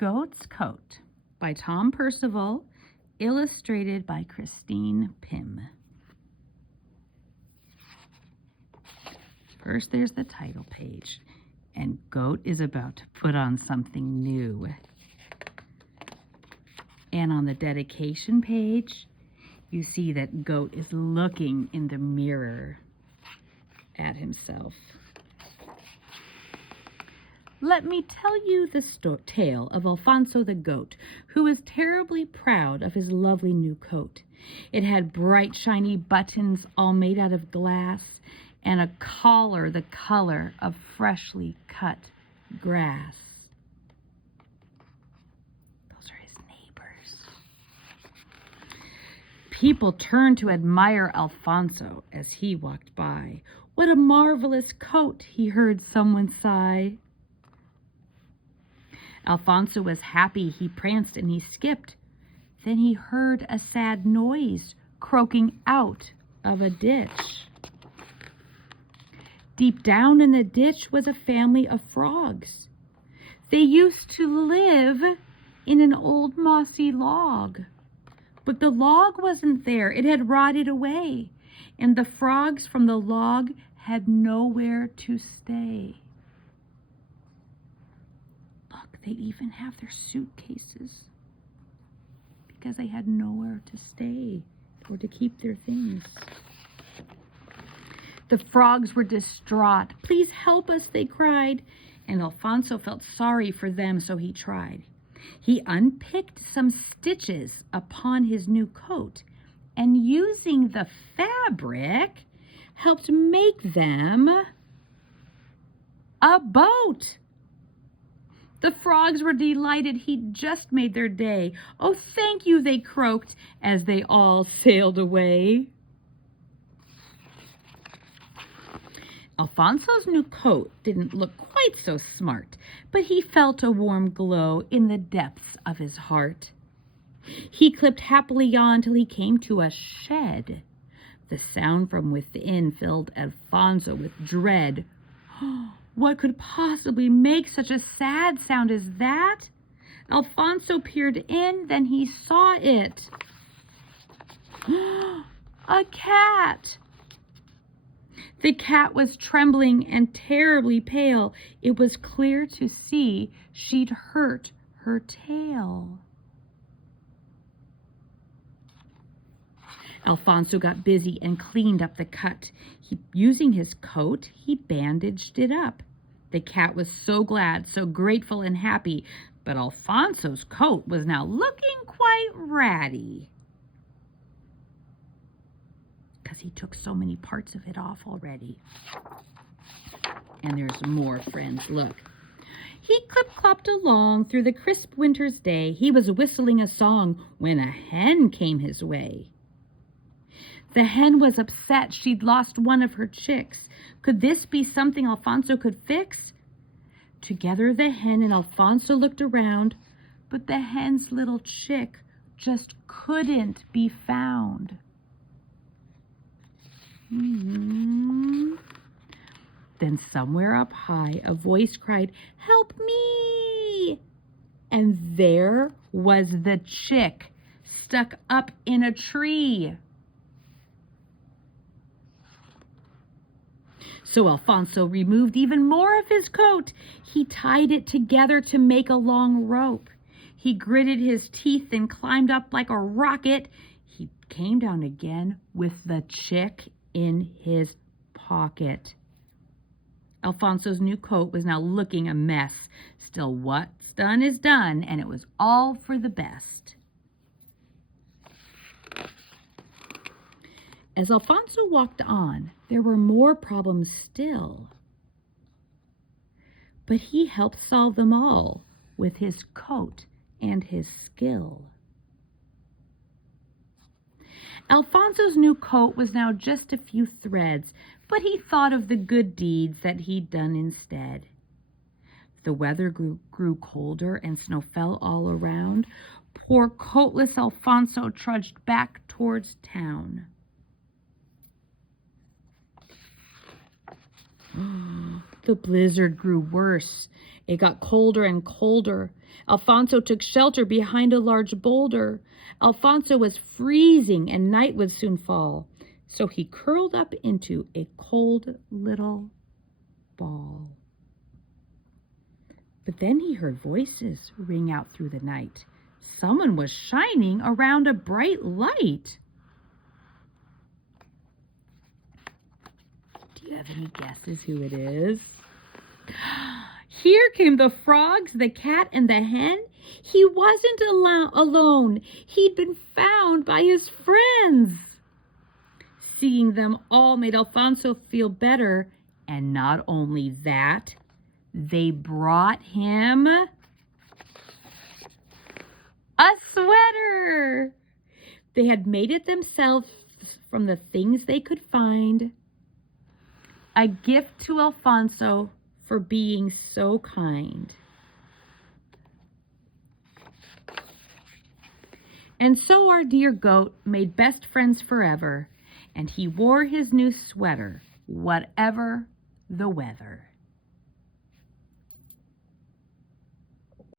Goat's Coat by Tom Percival, illustrated by Christine Pym. First, there's the title page, and Goat is about to put on something new. And on the dedication page, you see that Goat is looking in the mirror at himself. Let me tell you the tale of Alfonso the goat, who was terribly proud of his lovely new coat. It had bright, shiny buttons all made out of glass, and a collar the color of freshly cut grass. Those are his neighbors. People turned to admire Alfonso as he walked by. "What a marvelous coat," he heard someone sigh. Alfonso was happy. He pranced and he skipped. Then he heard a sad noise croaking out of a ditch. Deep down in the ditch was a family of frogs. They used to live in an old mossy log. But the log wasn't there. It had rotted away. And the frogs from the log had nowhere to stay. They even have their suitcases because they had nowhere to stay or to keep their things. The frogs were distraught. "Please help us," they cried. And Alfonso felt sorry for them, so he tried. He unpicked some stitches upon his new coat and, using the fabric, helped make them a boat. The frogs were delighted. He'd just made their day. "Oh, thank you," they croaked as they all sailed away. Alfonso's new coat didn't look quite so smart, but he felt a warm glow in the depths of his heart. He clipped happily on till he came to a shed. The sound from within filled Alfonso with dread. What could possibly make such a sad sound as that? Alfonso peered in, then he saw it. A cat! The cat was trembling and terribly pale. It was clear to see she'd hurt her tail. Alfonso got busy and cleaned up the cut. Using his coat, he bandaged it up. The cat was so glad, so grateful and happy, but Alfonso's coat was now looking quite ratty because he took so many parts of it off already. And there's more, friends, look. He clip-clopped along through the crisp winter's day. He was whistling a song when a hen came his way. The hen was upset. She'd lost one of her chicks. Could this be something Alfonso could fix? Together the hen and Alfonso looked around, but the hen's little chick just couldn't be found. Then somewhere up high, a voice cried, "Help me!" And there was the chick stuck up in a tree. So Alfonso removed even more of his coat. He tied it together to make a long rope. He gritted his teeth and climbed up like a rocket. He came down again with the chick in his pocket. Alfonso's new coat was now looking a mess. Still, what's done is done, and it was all for the best. As Alfonso walked on, there were more problems still. But he helped solve them all with his coat and his skill. Alfonso's new coat was now just a few threads, but he thought of the good deeds that he'd done instead. The weather grew colder and snow fell all around. Poor coatless Alfonso trudged back towards town. The blizzard grew worse. It got colder and colder. Alfonso took shelter behind a large boulder. Alfonso was freezing and night would soon fall. So he curled up into a cold little ball. But then he heard voices ring out through the night. Someone was shining around a bright light. Do you have any guesses who it is? Here came the frogs, the cat, and the hen. He wasn't alone. He'd been found by his friends. Seeing them all made Alfonso feel better. And not only that, they brought him a sweater. They had made it themselves from the things they could find. A gift to Alfonso for being so kind. And so our dear goat made best friends forever, and he wore his new sweater, whatever the weather.